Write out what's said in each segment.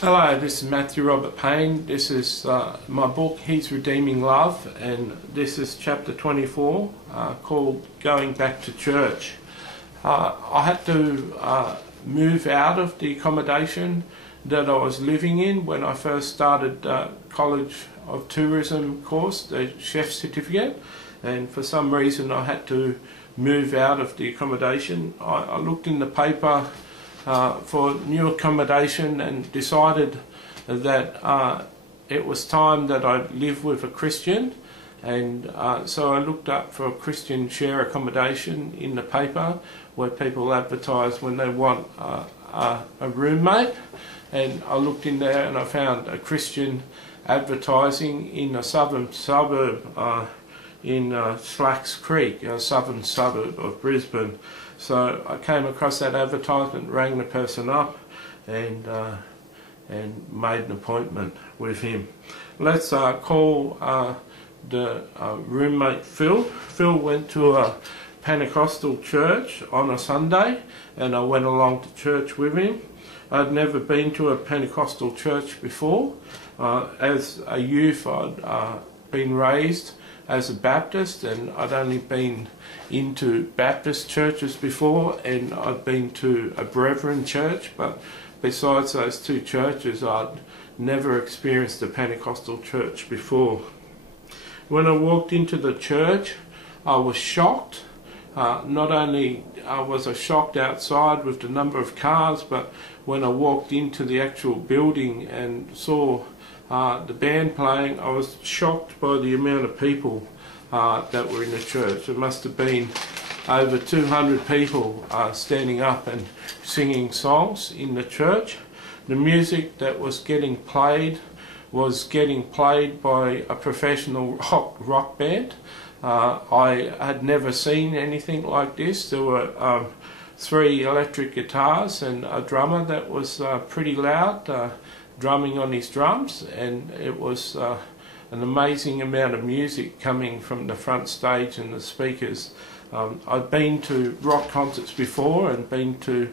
Hello, this is Matthew Robert Payne. This is my book, His Redeeming Love, and this is chapter 24, called Going Back to Church. I had to move out of the accommodation that I was living in when I first started College of Tourism course, the chef certificate, and for some reason I had to move out of the accommodation. I looked in the paper for new accommodation and decided that it was time that I live with a Christian, and so I looked up for a Christian share accommodation in the paper where people advertise when they want a roommate, and I looked in there and I found a Christian advertising in a southern suburb in Slacks Creek, a southern suburb of Brisbane. So I came across that advertisement, rang the person up, and made an appointment with him. Let's call the roommate Phil. Phil went to a Pentecostal church on a Sunday, and I went along to church with him. I'd never been to a Pentecostal church before. As a youth, I'd been raised as a Baptist, and I'd only been into Baptist churches before, and I'd been to a Brethren church, but besides those two churches I'd never experienced a Pentecostal church before. When I walked into the church, I was shocked. Not only was I shocked outside with the number of cars, but when I walked into the actual building and saw the band playing, I was shocked by the amount of people that were in the church. There must have been over 200 people standing up and singing songs in the church. The music that was getting played by a professional rock band. I had never seen anything like this. There were 3 electric guitars and a drummer that was pretty loud, drumming on his drums, and it was an amazing amount of music coming from the front stage and the speakers. I'd been to rock concerts before and been to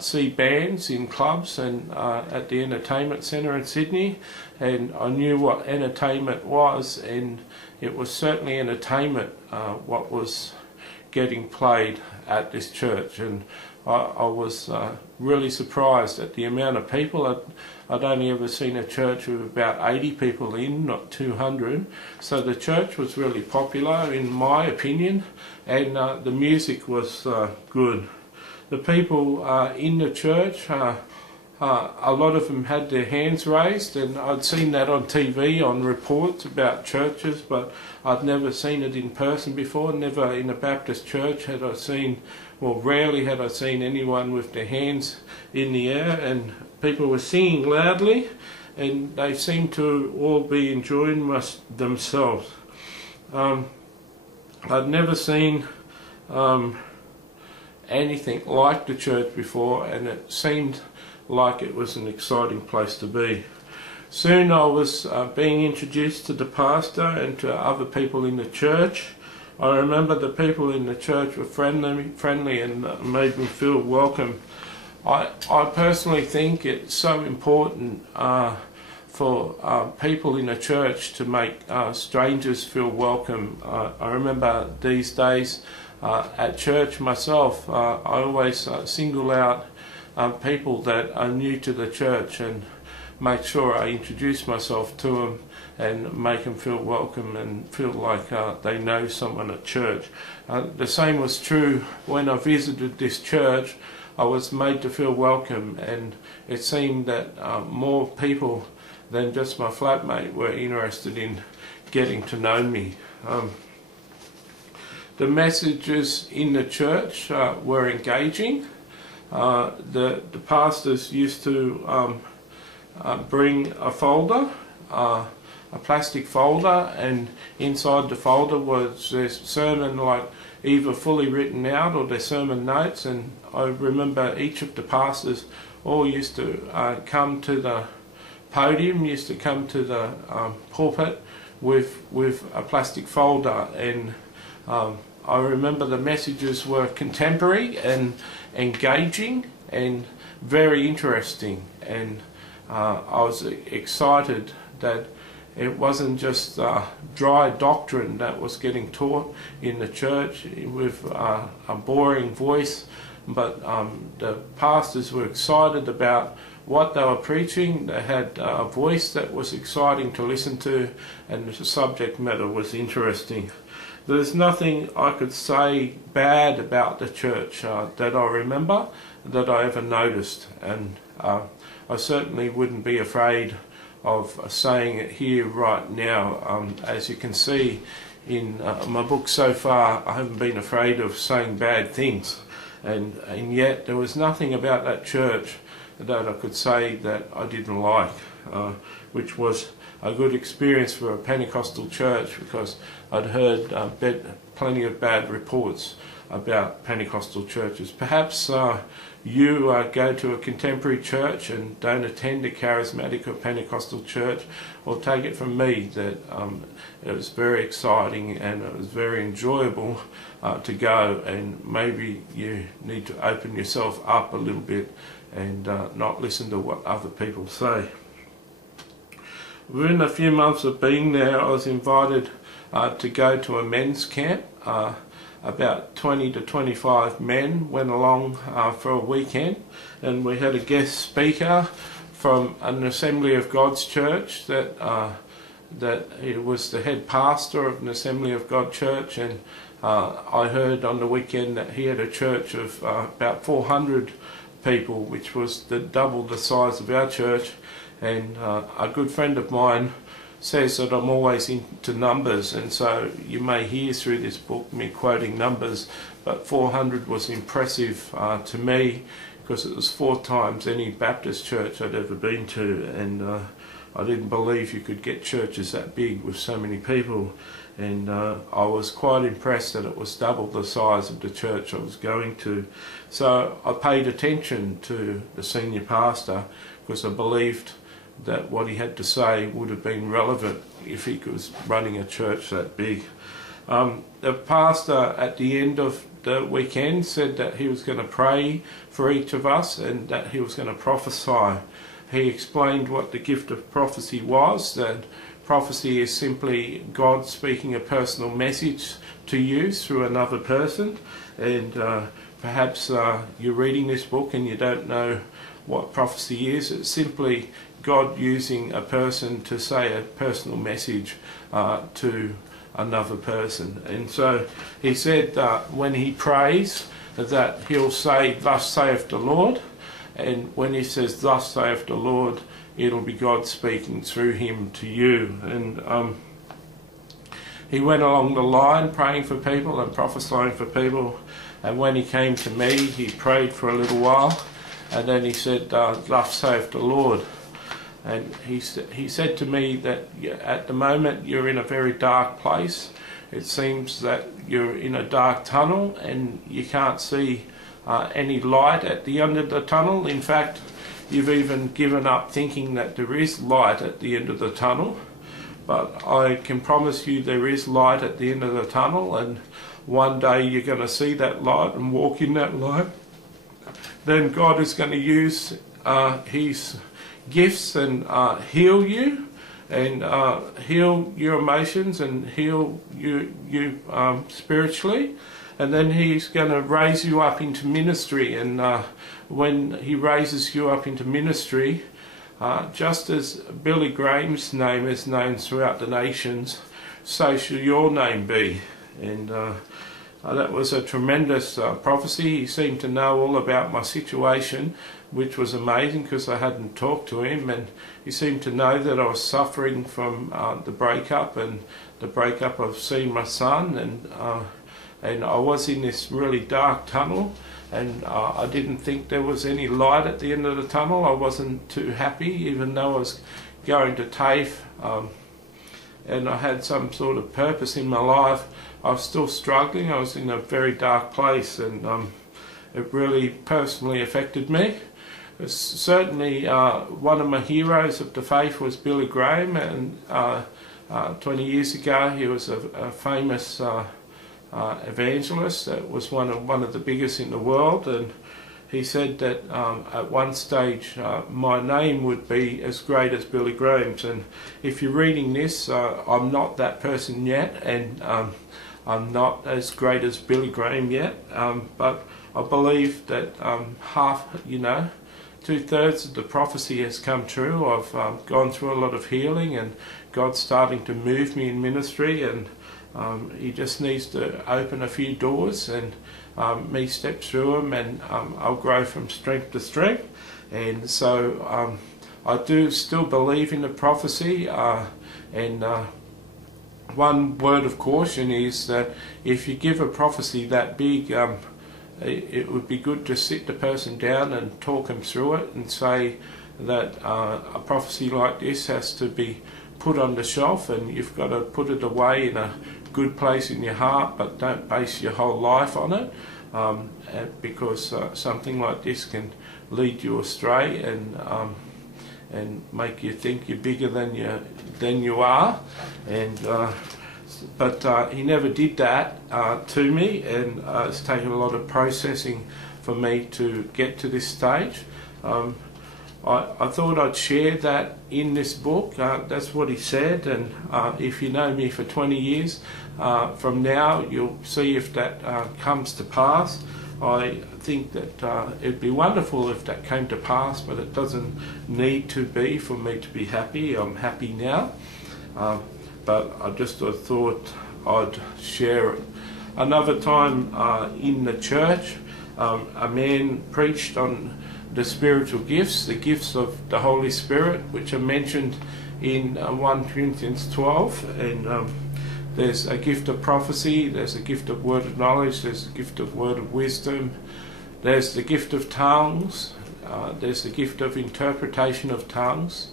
see bands in clubs and at the entertainment centre in Sydney, and I knew what entertainment was, and it was certainly entertainment what was getting played at this church, and I was really surprised at the amount of people. I'd only ever seen a church with about 80 people in, not 200, so the church was really popular in my opinion, and the music was good. The people in the church, a lot of them had their hands raised, and I'd seen that on TV, on reports about churches, but I'd never seen it in person before. Never in a Baptist church had I seen, well, rarely had I seen anyone with their hands in the air, and people were singing loudly, and they seemed to all be enjoying themselves. I'd never seen anything like the church before, and it seemed like it was an exciting place to be. Soon I was being introduced to the pastor and to other people in the church. I remember the people in the church were friendly and made me feel welcome. I personally think it's so important for people in a church to make strangers feel welcome. I remember these days at church myself, I always single out people that are new to the church and make sure I introduce myself to them and make them feel welcome and feel like they know someone at church. The same was true when I visited this church. I was made to feel welcome, and it seemed that more people than just my flatmate were interested in getting to know me. The messages in the church were engaging. The pastors used to bring a folder, a plastic folder, and inside the folder was their sermon, like either fully written out or their sermon notes. And I remember each of the pastors all used to come to the podium, used to come to the pulpit with a plastic folder, and I remember the messages were contemporary and engaging and very interesting, and I was excited that it wasn't just dry doctrine that was getting taught in the church with a boring voice, but the pastors were excited about what they were preaching. They had a voice that was exciting to listen to, and the subject matter was interesting. There's nothing I could say bad about the church that I remember, that I ever noticed, and I certainly wouldn't be afraid of saying it here right now. As you can see in my book so far, I haven't been afraid of saying bad things, and yet there was nothing about that church that I could say that I didn't like, which was a good experience for a Pentecostal church, because I'd heard plenty of bad reports about Pentecostal churches. Perhaps you go to a contemporary church and don't attend a charismatic or Pentecostal church. Well, take it from me that it was very exciting and it was very enjoyable to go, and maybe you need to open yourself up a little bit and not listen to what other people say. Within a few months of being there, I was invited to go to a men's camp. About 20 to 25 men went along for a weekend, and we had a guest speaker from an Assembly of God's church that he was the head pastor of an Assembly of God church, and I heard on the weekend that he had a church of about 400 people, which was double the size of our church. And a good friend of mine says that I'm always into numbers, and so you may hear through this book me quoting numbers, but 400 was impressive to me, because it was 4 times any Baptist church I'd ever been to, and I didn't believe you could get churches that big with so many people, and I was quite impressed that it was double the size of the church I was going to. So I paid attention to the senior pastor, because I believed that what he had to say would have been relevant if he was running a church that big. The pastor at the end of the weekend said that he was going to pray for each of us and that he was going to prophesy. He explained what the gift of prophecy was, that prophecy is simply God speaking a personal message to you through another person, and perhaps you're reading this book and you don't know what prophecy is. It's simply God using a person to say a personal message to another person. And so he said when he prays that he'll say, "Thus saith the Lord," and when he says, "Thus saith the Lord," it'll be God speaking through him to you. And he went along the line praying for people and prophesying for people, and when he came to me, he prayed for a little while, and then he said, "Thus saith the Lord." And he said to me that at the moment you're in a very dark place. It seems that you're in a dark tunnel and you can't see any light at the end of the tunnel. In fact, you've even given up thinking that there is light at the end of the tunnel. But I can promise you there is light at the end of the tunnel, and one day you're going to see that light and walk in that light. Then God is going to use His gifts and heal you, and heal your emotions and heal you spiritually, and then He's going to raise you up into ministry. And when He raises you up into ministry, just as Billy Graham's name is known throughout the nations, so shall your name be. And that was a tremendous prophecy. He seemed to know all about my situation, which was amazing because I hadn't talked to him, and he seemed to know that I was suffering from the breakup of seeing my son, and I was in this really dark tunnel, and I didn't think there was any light at the end of the tunnel. I wasn't too happy, even though I was going to TAFE, and I had some sort of purpose in my life. I was still struggling. I was in a very dark place, and it really personally affected me. Certainly one of my heroes of the faith was Billy Graham, and 20 years ago he was a famous evangelist that was one of the biggest in the world, and he said that at one stage my name would be as great as Billy Graham's. And if you're reading this, I'm not that person yet, and I'm not as great as Billy Graham yet, but I believe that half, 2/3 of the prophecy has come true. I've gone through a lot of healing, and God's starting to move me in ministry, and he just needs to open a few doors and me step through them, and I'll grow from strength to strength. And so I do still believe in the prophecy, and one word of caution is that if you give a prophecy that big, it would be good to sit the person down and talk them through it and say that a prophecy like this has to be put on the shelf, and you've got to put it away in a good place in your heart, but don't base your whole life on it, because something like this can lead you astray and make you think you're bigger than you are. And but he never did that to me, and it's taken a lot of processing for me to get to this stage. I thought I'd share that in this book. That's what he said, and if you know me for 20 years, from now you'll see if that comes to pass. I think that it'd be wonderful if that came to pass, but it doesn't need to be for me to be happy. I'm happy now. But I just thought I'd share it. Another time in the church, a man preached on the spiritual gifts, the gifts of the Holy Spirit, which are mentioned in 1 Corinthians 12. And there's a gift of prophecy, there's a gift of word of knowledge, there's a gift of word of wisdom, there's the gift of tongues, there's the gift of interpretation of tongues.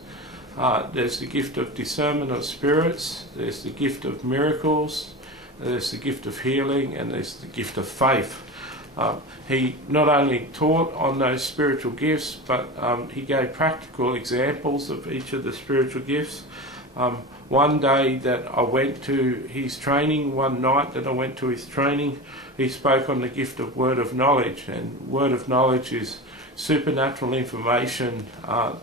There's the gift of discernment of spirits, there's the gift of miracles, there's the gift of healing, and there's the gift of faith. He not only taught on those spiritual gifts, but he gave practical examples of each of the spiritual gifts. One day that I went to his training, one night that I went to his training, he spoke on the gift of word of knowledge. And word of knowledge is supernatural information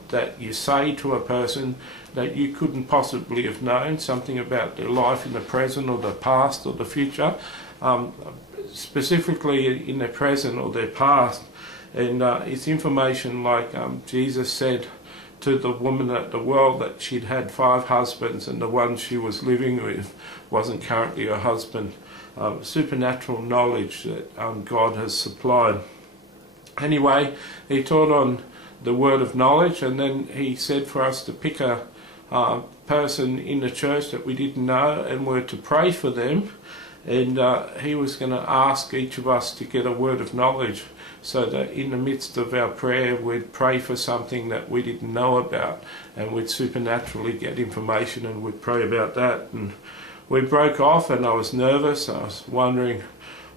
that you say to a person that you couldn't possibly have known, something about their life in the present or the past or the future, specifically in their present or their past. And it's information like Jesus said to the woman at the well that she'd had 5 husbands and the one she was living with wasn't currently her husband. Supernatural knowledge that God has supplied. Anyway, he taught on the word of knowledge, and then he said for us to pick a person in the church that we didn't know and were to pray for them, and he was going to ask each of us to get a word of knowledge, so that in the midst of our prayer we'd pray for something that we didn't know about, and we'd supernaturally get information and we'd pray about that. And we broke off, and I was nervous. I was wondering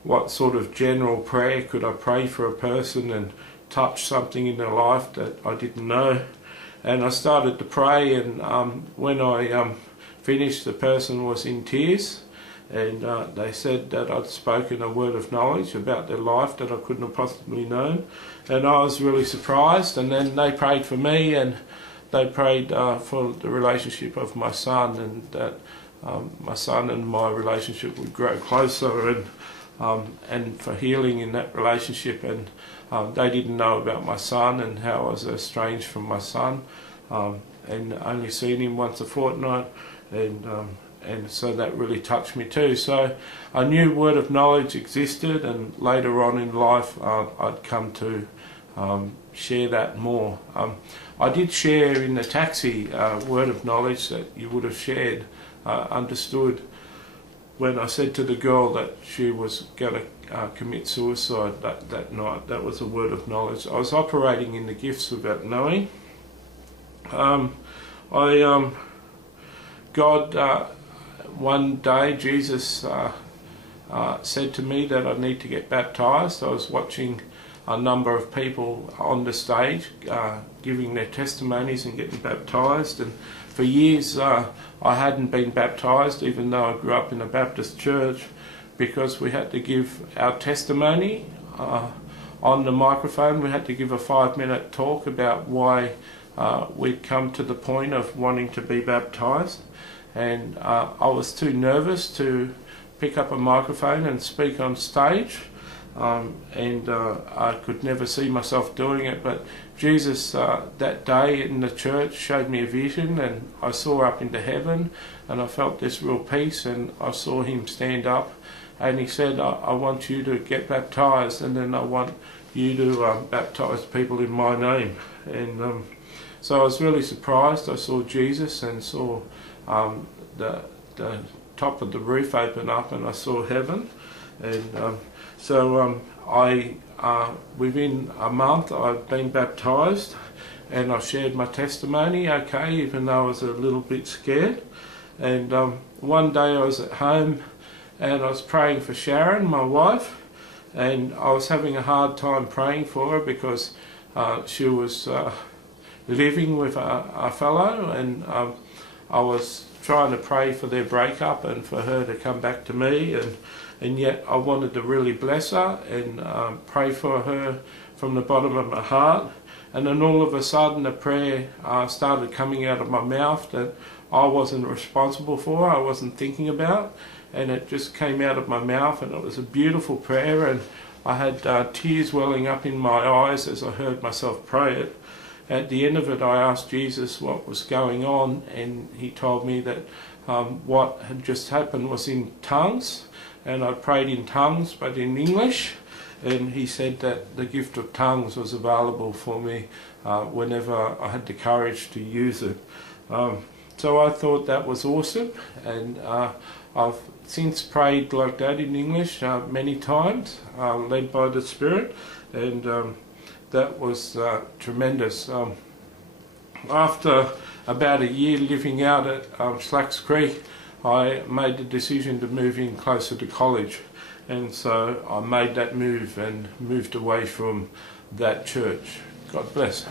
what sort of general prayer could I pray for a person and touch something in their life that I didn't know. And I started to pray, and when I finished, the person was in tears, and they said that I'd spoken a word of knowledge about their life that I couldn't have possibly known. And I was really surprised. And then they prayed for me, and they prayed for the relationship of my son, and that my son and my relationship would grow closer, and for healing in that relationship. And they didn't know about my son and how I was estranged from my son, and only seen him once a fortnight, and so that really touched me too. So I knew word of knowledge existed, and later on in life I'd come to share that more. I did share in the taxi word of knowledge that you would have shared, understood, when I said to the girl that she was going to commit suicide that night. That was a word of knowledge. I was operating in the gifts without knowing. God, one day Jesus said to me that I need to get baptized. I was watching a number of people on the stage giving their testimonies and getting baptized, and for years I hadn't been baptized, even though I grew up in a Baptist church, because we had to give our testimony on the microphone. We had to give a 5-minute talk about why we'd come to the point of wanting to be baptised, and I was too nervous to pick up a microphone and speak on stage, and I could never see myself doing it, but Jesus that day in the church showed me a vision, and I saw up into heaven, and I felt this real peace, and I saw him stand up, and he said, I want you to get baptised, and then I want you to baptise people in my name. And so I was really surprised. I saw Jesus and saw the top of the roof open up, and I saw heaven. And within a month I've been baptised, and I shared my testimony, okay, even though I was a little bit scared. And one day I was at home and I was praying for Sharon, my wife, and I was having a hard time praying for her because she was living with a fellow, and I was trying to pray for their breakup and for her to come back to me, and yet I wanted to really bless her and pray for her from the bottom of my heart. And then all of a sudden a prayer started coming out of my mouth that I wasn't responsible for, I wasn't thinking about, and it just came out of my mouth, and it was a beautiful prayer, and I had tears welling up in my eyes as I heard myself pray it. At the end of it, I asked Jesus what was going on, and he told me that what had just happened was in tongues, and I prayed in tongues but in English, and he said that the gift of tongues was available for me whenever I had the courage to use it. So I thought that was awesome, and I've since prayed like that in English many times, led by the Spirit, and that was tremendous. After about a year living out at Slacks Creek, I made the decision to move in closer to college, and so I made that move and moved away from that church. God bless.